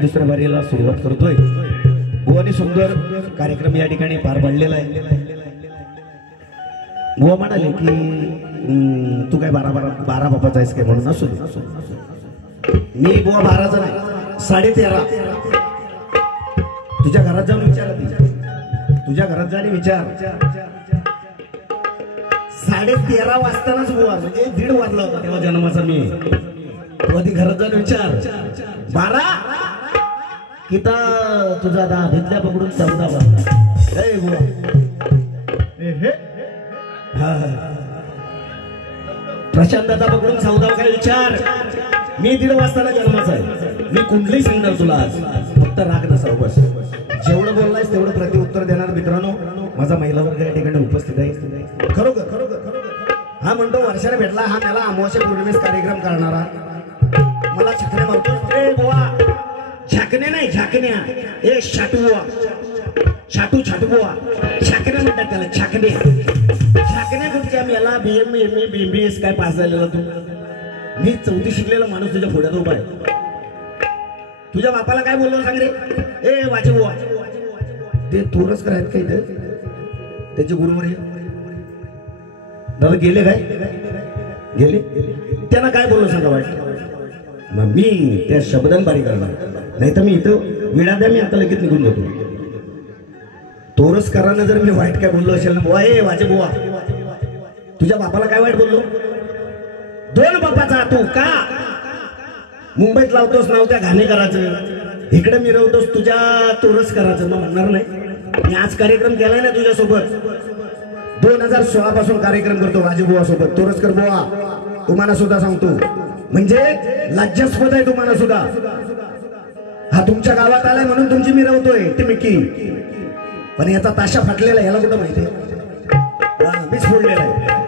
दुसऱ्या बारीला सुरुवात करतोय। बुवानी सुंदर कार्यक्रम या ठिकाणी पार पाडलेला आहे। बुवा म्हणाले की तू काय 12 बापाचा आहेस काय म्हणून असू दे। मी बुवा 12चा नाही 13.5। तुझ्या घरात जाऊन विचार, तुझ्या घरात जाणे विचार। 13.5 वाजतानाच बुवा म्हणजे 1:30 वाजला होता तेव्हा जन्माचा मी। कधी घरात जाऊन विचार 12 किता तुझा दा भेटल्या पकडून 14 वाजता। ए बुवा हा प्रशांत दादा पकडून 14 काय विचार। मी 1:30 वाजताला जन्माचा आहे। मी कुठलीही सांगणार तुला आज, फक्त राग नसाव बस। जेवढं बोललायस तेवढं प्रत्युत्तर देणार मित्रांनो। माझा महिला वर्ग या ठिकाणी उपस्थित आहे। खरोखर हा म्हणतो वर्षाने भेटला, हा मला अमावस्या पौर्णिमेस कार्यक्रम करणारा मला छकण्या मारतो। ए बुवा छकण्या नाही झाकण्या, ए शाटू बुवा, छाटू बुवा, छकण्या म्हणतात त्याला, छकण्या तुमच्या मेला BM MA BBS काय पास झालेला तू? मी 4थी शिकलेला माणूस तुझ्या पुढ्यात उभा आहे। तुझ्या बापाला काय बोललो सांग रे? ए वाचे बुवा, ते थोरच करायत काय ते त्याचे गुरुवर दादा गेले काय गेले, त्यांना काय बोललो सांगा वाईट? मग मी त्या शब्दांबारी करणार, नाही तर मी इथं विडा द्या, मी आता लगेच निघून जातो। तोरस करानं जर मी वाईट काय बोललो असेल ना बुवा, ए वाचे बुवा, तुझ्या बापाला काय वाईट बोललो? 2 बापाचा तू का मुंबईत लावतोस नाव त्या घाणेकराचं, इकडे मिरवतोस तुझ्या तोरस करायचं? मग म्हणणार नाही मी आज कार्यक्रम केलाय ना तुझ्यासोबत। 2016 पासून कार्यक्रम करतो वाजेबुवा सोबत। तोरसकर बुवा तुम्हाला सुद्धा सांगतो, म्हणजे लज्जास्पद आहे तुम्हाला सुद्धा। हा तुमच्या गावात आलाय म्हणून तुमची मिरवतोय टिमकी, पण याचा ताशा फाटलेला याला कुठं माहिती? मीच फोडलेला आहे।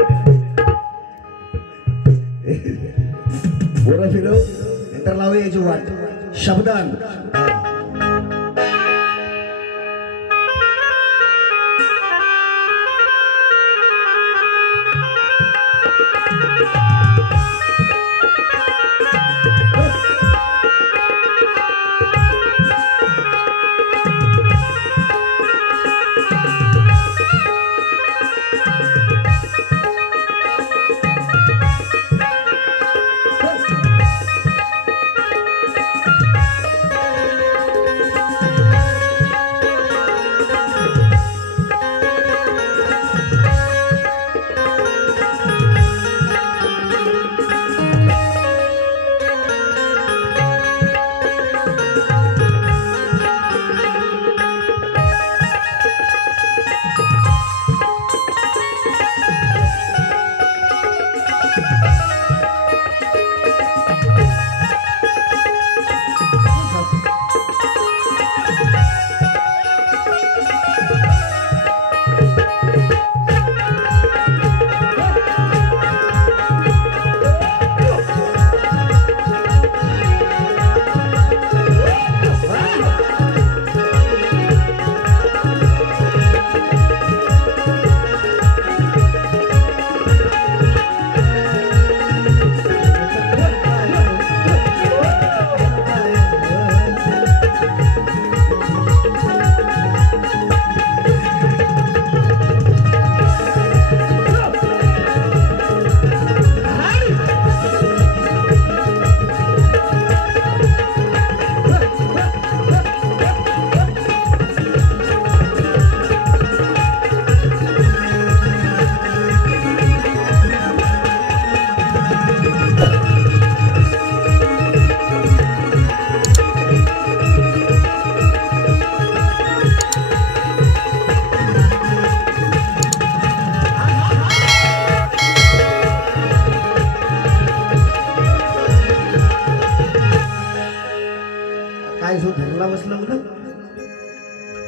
बोरा फिरव नंतर लावे याची वाट शब्दान।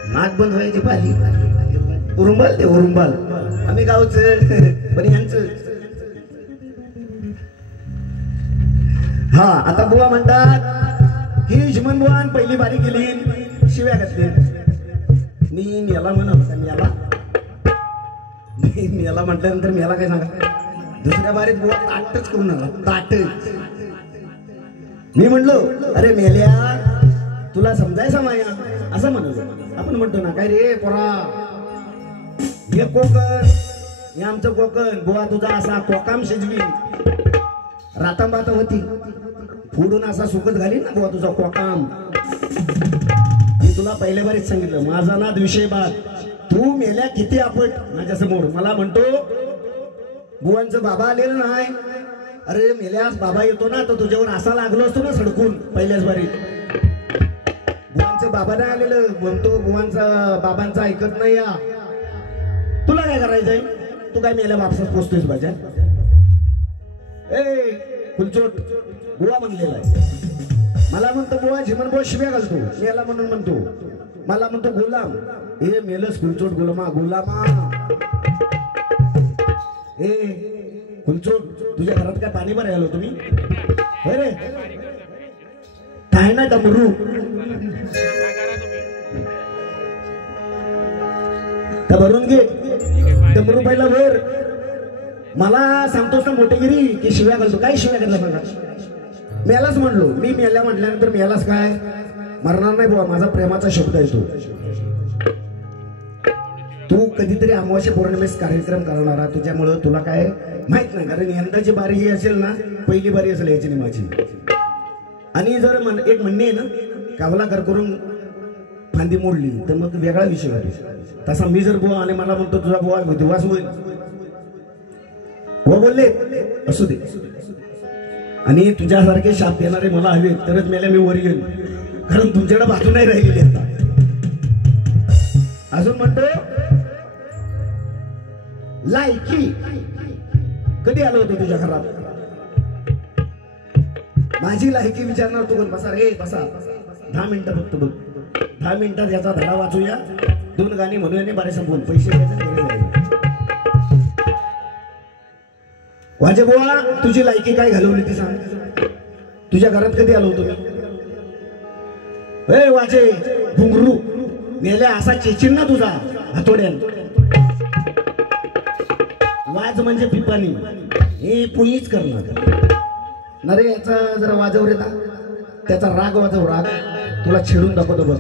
नाक बंद व्हायची पाली उरुंबाल ते उरुंबाल आम्ही गावचं पण यांचं। हा आता बुवा म्हणतात की हिजमन बुवान पहिली बारी केली शिव्या घातली। मी मेला म्हणत मेला म्हटल्यानंतर मेला काय सांगा, दुसऱ्या बारीत बुवा ताटच करून आला ताट। मी म्हणलो अरे मेल्या तुला समजायचा माया असं म्हणत आपण म्हणतो ना काय रे पोरा हे कोकण हे आमचं कोकण बुवा तुझा असा कोकाम शिजवी रातांबाता होती फोडून असा सुकत घाली ना बुवा तुझा कोकाम. मी तुला पहिल्या बारीच सांगितलं माझा नाद विषय बाद तू मेल्या किती आपट माझ्यासमोर मला म्हणतो बुवांचं बाबा आलेलं नाही. अरे मेल्यास बाबा येतो ना तर तुझ्यावर असा लागलो असतो ना सडकून पहिल्याच बारीत. बुवांचं बाबा नाही आलेलं म्हणतो बुवांचा बाबांचं ऐकत नाही या. तुला काय करायचंय तू काय मेल्या वापसात पोचतोयस माझ्या. ए फुलचोट बुवा म्हणलेला आहे मला म्हणतो बुवा झिमन बुवा शिव्या घालतो मेला म्हणून म्हणतो मला म्हणतो गुलाम हे मेलस फुलचोट गुलामा गुलामा. ए फुलचोट तुझ्या घरात काय पाणी भरायला आलो तुम्ही अरे काय ना डमरू का भरून घे डमरू पहिला भर. मला सांगतोस ना मोठेगिरी की शिव्या घालतो काय शिव्या घातला बघा. मेलाच म्हणलो मी मेल्या म्हटल्यानंतर मेलाच काय मरणार नाही बुवा माझा प्रेमाचा शब्द आहे तो. तू कधीतरी अमावास्या पौर्णिमेस कार्यक्रम करणारा तुझ्यामुळं तुला काय माहित नाही कारण यंदाची बारी ही असेल ना पहिली बारी असेल याची माझी. आणि जर एक म्हणणे आहे ना कावला कर करून फांदी मोडली तर मग वेगळा विषय आहे. तसा मी जर बुवा आणि मला म्हणतो तुझा बुवा दिवास होईल हो बोलले असू दे. आणि तुझ्यासारखे शाप देणारे मला हवे तरच मेल्या मी वर येईल कारण तुमच्याकडे बाजू नाही राहिलेली आता. अजून म्हणतो लायकी कधी आलो होतो तुझ्या घरात माझी लायकी विचारणार तू बसा रे बसा 10 मिनिटं फक्त बघ 10 मिनिटात याचा धडा वाचूया 2 गाणी म्हणूया आणि बारे संपवून पैसे द्यायचे. वाजे बुवा तुझी लायकी काय घालवली ती सांग. तुझ्या घरात कधी आलो होतो मी ए वाजे घुंगरू मेल्या असा चेचिन ना तुझा हातोड्यान. वाज म्हणजे पिपाणी हे पुईच करणार ना रे. याचा जरा वाजव रे त्याचा राग वाजव राग तुला छेडून दाखवतो बघ.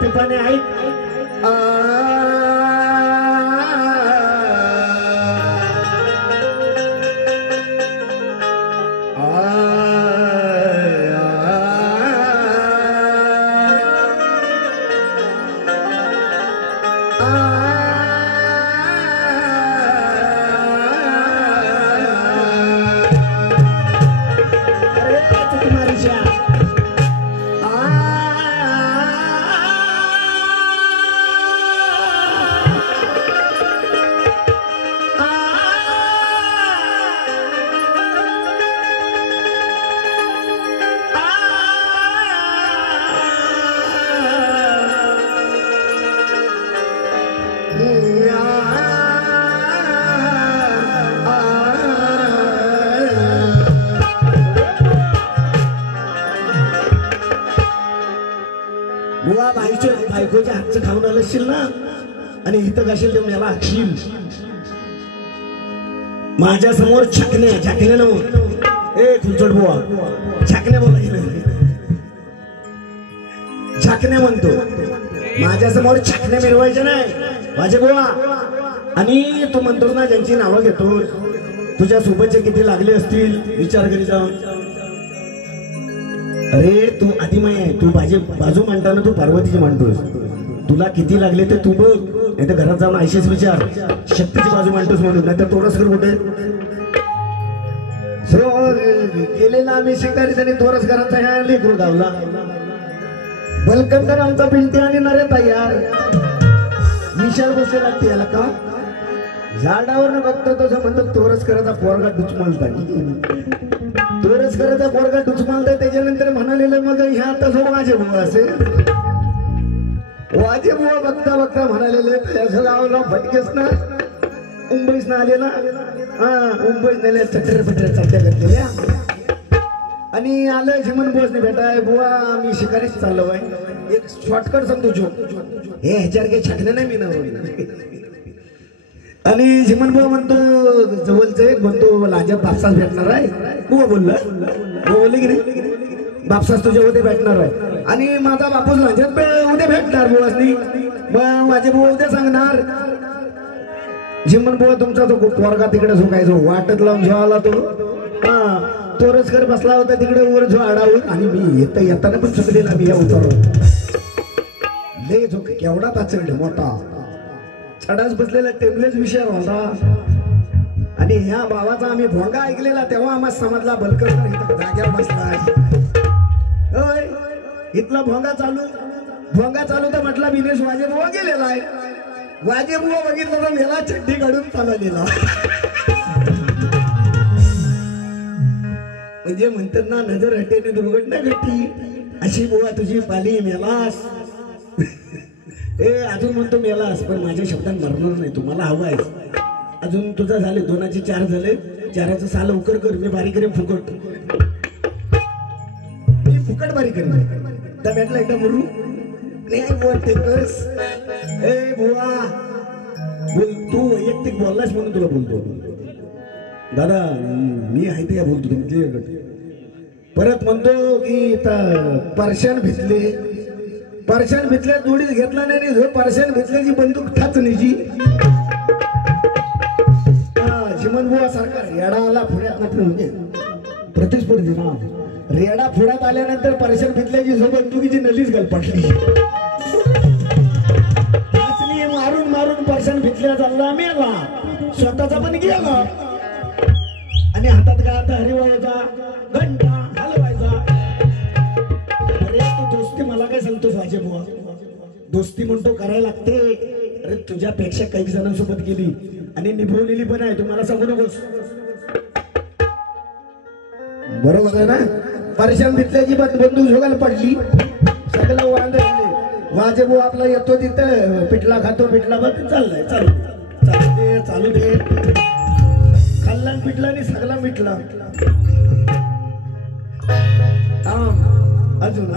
पिपाने ऐक बुवा बायकोच्या हातचं खाऊन आलं असशील ना आणि इथं कशील देऊन याला हाकशील. माझ्या समोर छाकण्या नव्हतं ए फुलचोट बुवा छाकण्या बोला छाकण्या म्हणतो माझ्या समोर छाकण्या मिरवायच्या नाही माझे बुवा. आणि तू म्हणतो ना ज्यांची नावं घेतो तुझ्या सोबतचे किती लागले असतील विचार करी जाऊन. अरे तू आदिमाय आहे तू बाजू मांडताना तू पार्वतीची मांडतोस तुला किती लागले ते तू बघ नाही तर घरात जाऊन आयशेच विचार शक्तीची बाजू मांडतोस म्हणून नाही तर तोरसकर कुठे गेलेला आम्ही शिकारी त्यांनी तोरसकरांचा ह्या लेकरू गावला बलकंदर आमचा पिंटी आणि नरे तयार विशाल बसले लागते याला का झाडावर बघतो तसं म्हणतो तोरसकराचा पोरगा डुचमलता तोरसकराचा पोरगा डुचमलता त्याच्यानंतर म्हणालेलं मग ह्या तसं माझे भाऊ असेल वाजे बुवा बघता बघता म्हणालेले असं गावला फटकेस ना मुंबईस ना आलेला हा मुंबईत नेले चटर पटर चट्ट्या घातलेल्या आणि आलं झिमन बोसने भेटाय बुवा मी शिकारीच चाललो आहे एक शॉर्टकट सांगतो जो हे ह्याच्यावर काही छाटणे नाही मी ना आणि झिमन बुवा म्हणतो जवळच एक म्हणतो लाजत बापसास भेटणार आहे बुवा बोलले की नाही बापसास तुझ्या उद्या भेटणार आहे आणि माझा बापूस लाजत उद्या भेटणार बुवासनी मग माझे बुवा उद्या सांगणार झिमन बुवा तुमचा तो पोरगा तिकडे झोकायचो वाटत लावून झोआला तो हा तोरसकर बसला होता तिकडे वर जो आडावर आणि मी येताना पण चुकलेला मी या उतारवर लय झोक केवढा ताचडले मोठा चढाच बसलेला टेबलेच विषय होता आणि ह्या भावाचा आम्ही भोंगा ऐकलेला तेव्हा आम्हाला समजला बलकर जाग्यावर बसला इथला भोंगा चालू तर म्हटला विनेश वाजेबुवा गेलेला आहे वाजेबुवा बघितलं तर मेला चड्डी काढून चाललेला म्हणजे म्हणतात ना नजर हटेने दुर्घटना घडली अशी बुवा तुझी पाली मेलास ए अजून म्हणतो मेलास पण माझ्या शब्दात मरणार नाही तू मला हवाय अजून तुझा झाले 2चे 4 झाले 4चं साल लवकर कर मी बारीक करेन फुकट मी फुकट बारीक करेन त्या भेटला एकदा मरू नाही बुवा टेकस ए बुवा बोल तू वैयक्तिक बोललास म्हणून तुला बोलतो दादा मी आहे ते बोलतो तुम्ही परत म्हणतो की परशान भितल्या जोडीत घेतला नाही जो परशान भितल्याची बंदूक ठाचणीची चिमन बुवा सारखा रेडा आला पुण्यात म्हणजे प्रतिस्पर्धी ना रेडा पुण्यात आल्यानंतर परशान भितल्याची जो बंदुकीची नलीच गलपटली मारून परशान भितल्या चालला मेला स्वतःचा पण गेला आणि हातात काय आता हरिवाचा घंटा हलवायचा अरे तू दोस्ती मला काय सांगतोस वाजे बुवा दोस्ती म्हणतो करायला लागते अरे तुझ्यापेक्षा काही जणांसोबत गेली आणि निभवलेली पण आहे तुम्हाला सांगू नकोस बरोबर आहे ना परशान भितल्याची बंदूक झोगायला पडली सगळं वांद झाले वाजे बुवा आपला येतो तिथं पिठला खातो पिठला बघ चाललाय चालू दे खाल्ला पिटला आणि सगळा मिटला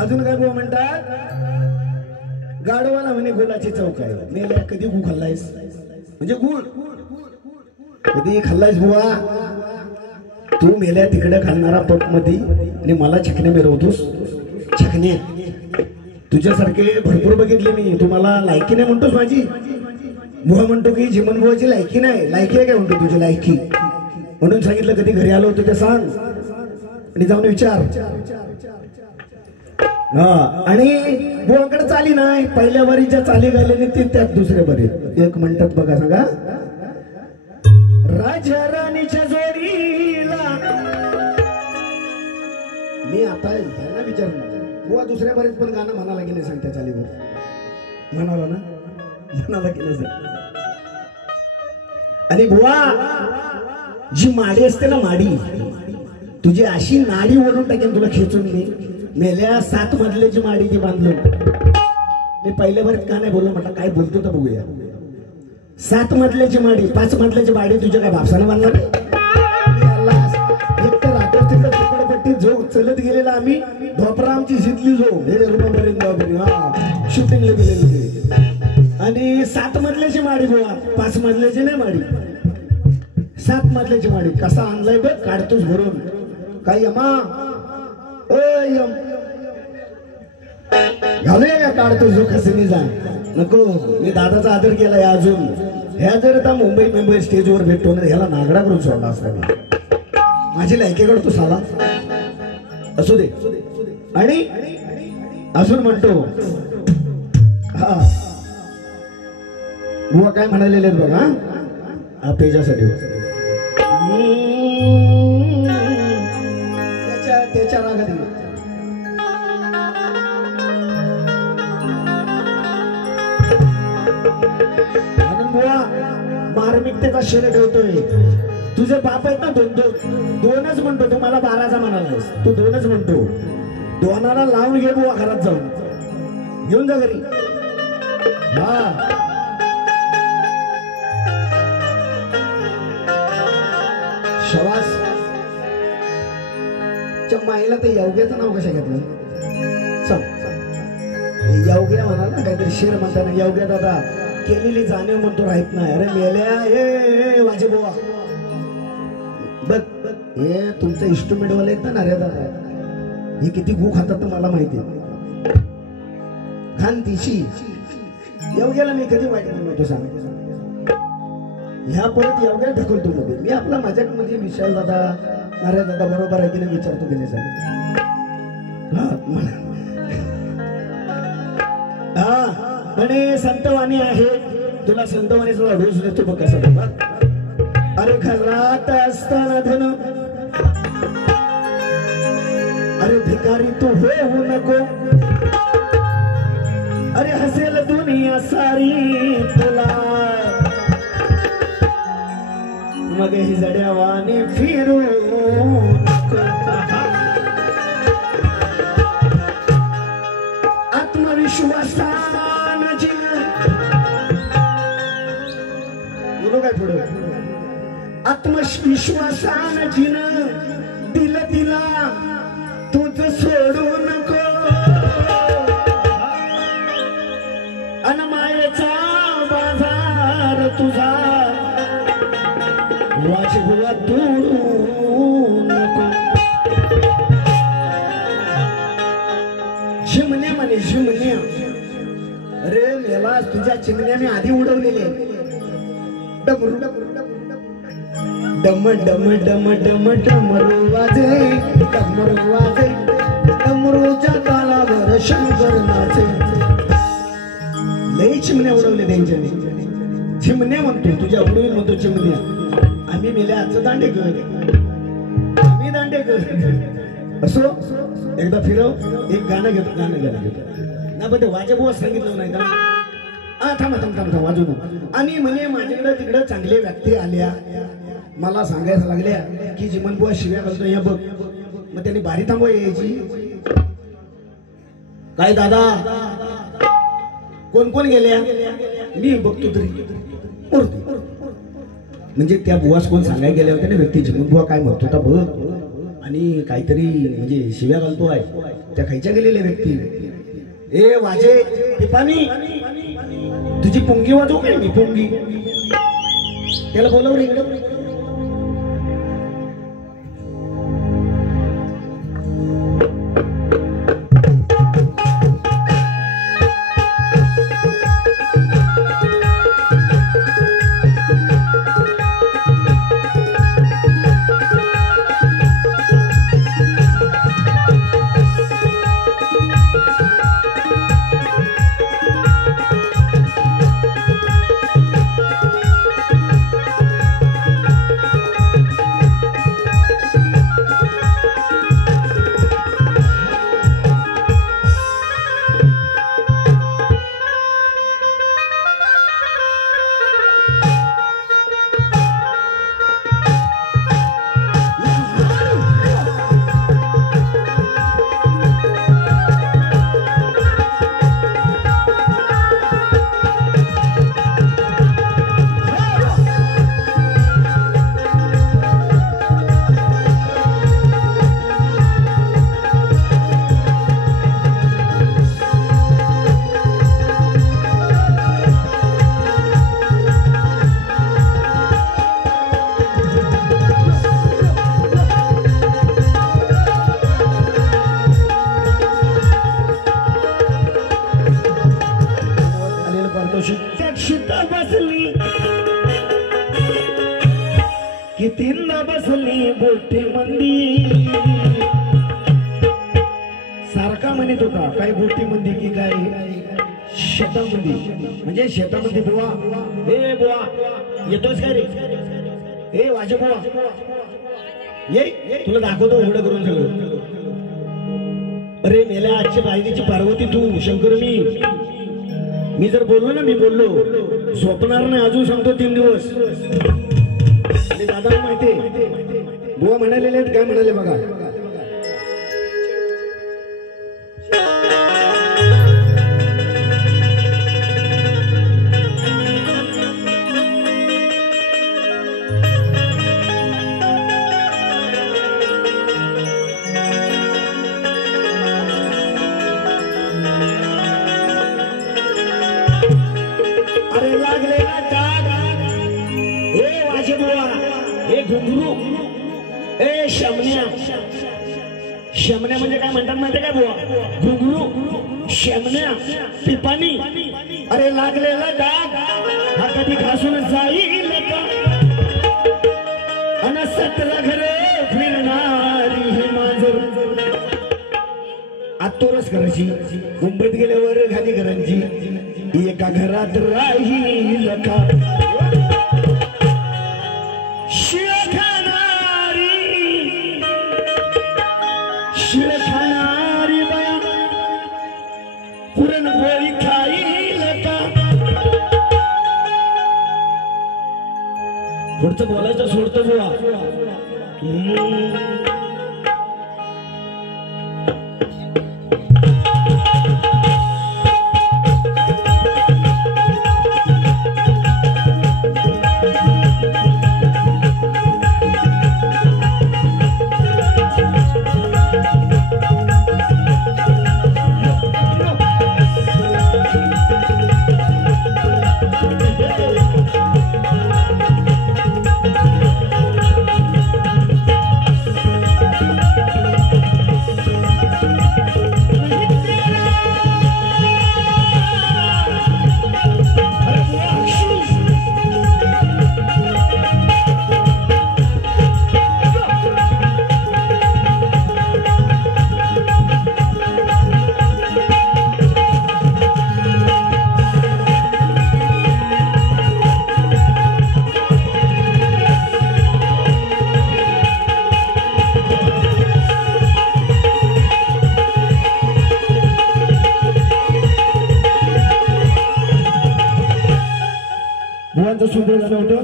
अजून काय बुवा म्हणतात गाडवाला म्हणे गुलाची चौक आहे मेल्या कधी गु खाल्लायस म्हणजे गुळ कधी खाल्लायस बुवा तू मेल्या तिकडे खालणारा पट मध्ये आणि मला छकणे मिरवतोस छकणे तुझ्यासारखे भरपूर बघितले मी तुम्हाला लायकी नाही म्हणतोस माझी बुवा म्हणतो की झिमन बुवाची लायकी नाही लायकी आहे काय म्हणतो तुझी लायकी म्हणून सांगितलं कधी घरी आलो होतो ते सांग आणि जाऊन विचार आणि बुवाकडे चाली नाही पहिल्या वारीच्या चाली घालेली ते त्यात दुसऱ्या बरी एक म्हणतात बघा सांगा राजा राणीच्या जोडीला मी आता ह्याला विचारणार बुवा दुसऱ्या बरीत पण गाणं म्हणाला की नाही सांग त्या चालीवर म्हणाला ना म्हणाला की नाही सांग आणि बुवा जी माडी असते ना माडी तुझी अशी नाडी ओढून टाकेन तुला खेचून मी मेल्या 7 मजल्याची माडी ती बांधलो मी पहिल्या भरीत का नाही बोललो म्हटलं काय बोलतो तर बघूया 7 मजल्याची माडी 5 मजल्याची माडी तुझ्या काय बापसानं बांधणार एक तर रात्र तिकडे झोपडपट्टीत जो चलत गेलेला आम्ही ढोपरा आमची शितली जो शूटिंगला गेलेले आणि 7 मजल्याची माडी बुवा 5 मजल्याची नाही माडी 7 मजल्याची माडी कसा आणलाय बघ काढतोस भरून काही अमा घालूया का काढतोस जो कसं जा नको मी दादाचा आदर केलाय अजून ह्या जर आता मुंबई स्टेजवर भेटतो ना ह्याला नागडा करून सोडला असता मी माझी लायकीकडे तू साला असू दे आणि अजून म्हणतो हा बुवा काय म्हणालेले बघा हा पेजासाठी त्याच्या रागात बुवा मार्मिकतेचा शेर ठेवतोय तुझे बाप आहेत ना दोनच म्हणतो तू मला 12चा म्हणालास तू 2च म्हणतो 2ला लावून घे बुवा घरात जाऊन घेऊन जा घरी हा शवास माईला ते योग्याचं नाव कशा घेतलं सांग योग्या म्हणाल ना काहीतरी शेर म्हणताना योग्या दादा केलेली जाणीव म्हणतो राहत नाही अरे मेल्या ए वाजे बोवा बघ हे तुमचं इन्स्ट्रुमेंट वाले आहेत ना रे दादा हे किती गू खातात मला माहिती खान तिशी योग्याला मी कधी वाईट नव्हतो सांग ह्या परत योग्या ढकलतो मध्ये मी आपला माझ्यामध्ये विशाल दादा अरे दादा बरोबर आहे की नाही विचारतो गेले साहेब हा म्हणे संतवाणी आहे तुला संतवाणीचा रोज देतो बघ कसा बाबा अरे घरात असताना धन अरे भिकारी तू होऊ नको अरे हसेल दुनिया सारी तुला मग ही जड्यावाने फिरू आत्मविश्वासान बोलो काय पुढे आत्मविश्वासान जिन दिल दिला तुझ सोडू नको अनमायेचा बाजार तुझा वाजगुवा तोडू नको चिमण्या म्हणे चिमण्या अरे मेला तुझ्या चिमण्या मी आधी उडवलेले डमरू डम डम डम डम डमरू वाजे डमरू वाजे डमरूच्या तालावर शंकर नाचे लई चिमण्या उडवले त्यांच्याने चिमण्या म्हणतो तुझ्या उडवील म्हणतो चिमण्या आम्ही मेल्या आजचं दांडेकर आम्ही दांडेकर असो एकदा फिरव एक गाणं घेतो ना पण ते वाजेबुवा सांगितलं नाही का हा थांबा वाजू नको आणि म्हणे माझ्याकडे तिकडे चांगले व्यक्ती आल्या मला सांगायला लागल्या की जिमनबुवा शिव्या घालतो या बघ मग त्यांनी बारी थांबवा यायची काय दादा कोण कोण गेल्या मी बघतो तरी म्हणजे त्या बुवास कोण सांगायला गेल्या होत्या ना व्यक्ती जिमनबुवा काय म्हणत होता बघ आणि काहीतरी म्हणजे शिव्या घालतो आहे त्या खायच्या गेलेल्या व्यक्ती ए वाजे टिपाणी तुझी पुंगी वाजवू काय मी पुंगी त्याला बोलव रे इकडे कितींदा बसली बोटे मंदी सारखा म्हणत होता काय बोटी मंदी की काय शेतामध्ये म्हणजे शेतामध्ये बुवा ए बुवा येतोस काय रे ए वाजे बुवा ये तुला दाखवतो एवढं करून सगळं अरे मेल्या आजची बायडीची पार्वती तू शंकर मी जर बोललो ना मी बोललो झोपणार नाही अजून सांगतो 3 दिवस आणि दादा माहिती बुवा म्हणालेले काय म्हणाले बघा घुंगरू ए शमन्या शमन्या म्हणजे काय म्हणतात माहिती काय बुवा घुंगरू शमन्या पिपाणी अरे लागलेला डाग हा कधी घासून जाईल का अन 17 घरे फिरणारी ही मांजर आतोरच करायची मुंबईत गेल्यावर घाली घरांची एका घरात राहील का शिळ खाणारी बया पुरणपोळी खाईल का पुढचं बोलायचं सोडतो बुवा सुंदर झालं होतं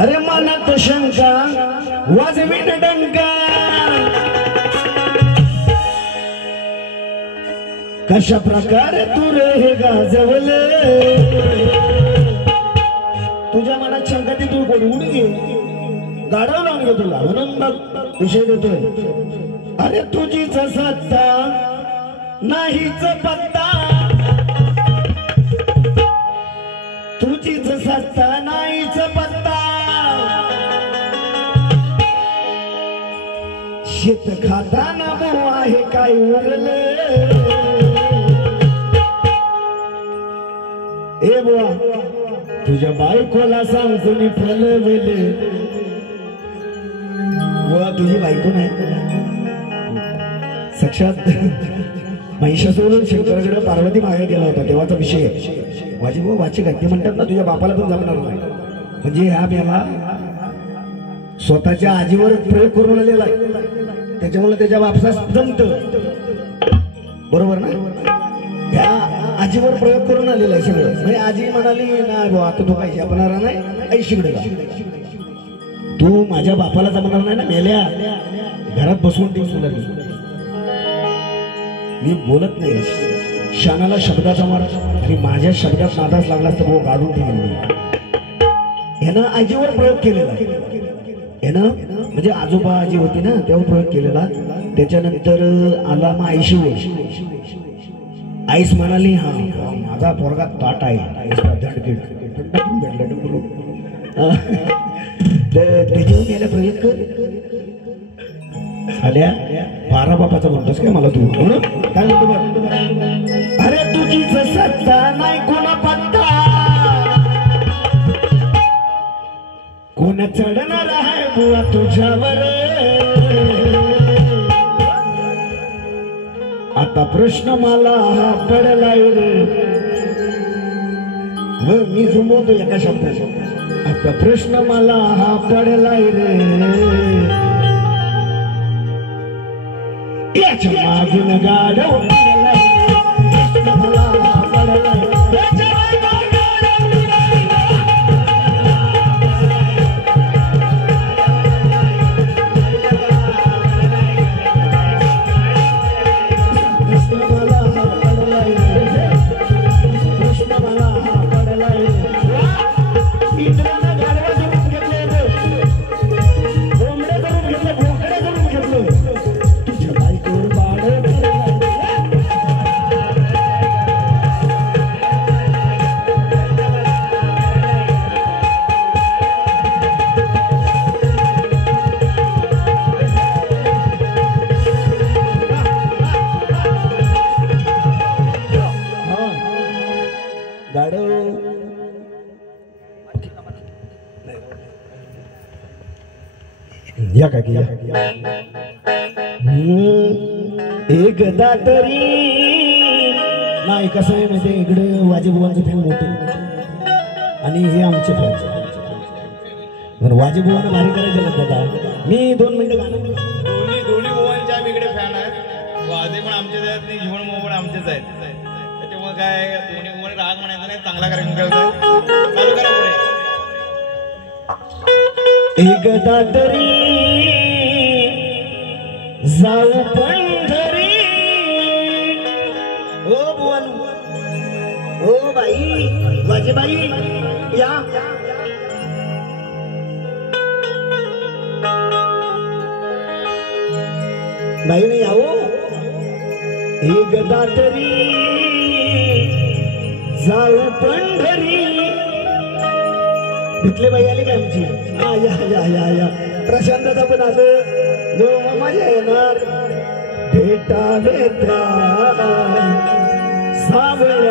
अरे मनात शंका वाजवीन डंका कशा प्रकारे तू रे हे गाजवले तुझ्या मनात शंका ती तू बोलवून घे गाडव लावून घे तुला म्हणून मग विषय देतोय अरे तुझीच सत्ता नाहीच पत्ता तुझीच सत्ता नाहीच पत्ता शेत खाताना भाऊ आहे काय उरले ए बुवा तुझ्या बायकोला सांग कोणी फलवेले बुवा तुझी बायको नाही साक्षात महिषासुरून शंकराकडे पार्वती मागे गेला होता तेव्हाचा विषय माझी भाऊ वाचिक आहे ते म्हणतात ना तुझ्या बापाला पण जमणार नाही म्हणजे ह्या मेला स्वतःच्या आजीवर प्रयोग करून आलेला आहे त्याच्यामुळे त्याच्या बापसास जमत बरोबर ना ह्या आजीवर प्रयोग करून आलेला आहे सगळं म्हणजे आजी म्हणाली ना भाऊ आता तू काही जपणारा नाही ऐशीकडे तू माझ्या बापाला जमणार नाही ना मेल्या घरात बसवून टिकून लागली मी बोलत नाही शानाला शब्दाचा मार आणि माझ्या शब्दात नादास लागला तर भाऊ काढून ठेवेल मी ह्यानं आजीवर प्रयोग केलेला ह्यानं म्हणजे आजोबा आजी होती ना तेव्हा प्रयोग केलेला त्याच्यानंतर आला मग आईशीवर आईस म्हणाली हा माझा पोरगा ताट आहे त्याच्यावर गेला प्रयोग कर आल्या बारा बापाचा म्हणतोस काय मला तू काय म्हणतो अरे तुझीच सत्ता नाही कोणा पत्ता कोण चढणार आहे बुवा तुझ्यावर आता प्रश्न मला हा पडलाय रे मी जुमवतो एका शब्दाचा आता प्रश्न मला हा पडलाय रे याच्या मागून गाडव मला हा पडलाय काकी या एकदा तरी नाही कसं आहे माहिती इकडे वाजेबुवांचे फॅन मोठे आणि हे आमचे फॅन वाजेबुवांना भारी करायचं का दादा मी 2 मिनिटं गाणं दोन्ही बुवांचे आम्ही इकडे फॅन आहे वाजे पण आमचेच आहेत आणि जीवन मोबाईल आमचेच आहेत त्याच्यामुळे काय दोन्ही बुवाने राग म्हणायचं नाही चांगला कार्यक्रम करायचा चालू करा पुढे एकदा तरी जाऊ पंढरी ओ बुवानू ओ बाई वाजेबाई या बाई नाही यावो एकदा तरी जाऊ पंढरी भेटले बाई आली का आमची या या या या प्रशांतता पण आलं जो मजा येणार भेटावे त्या सावळे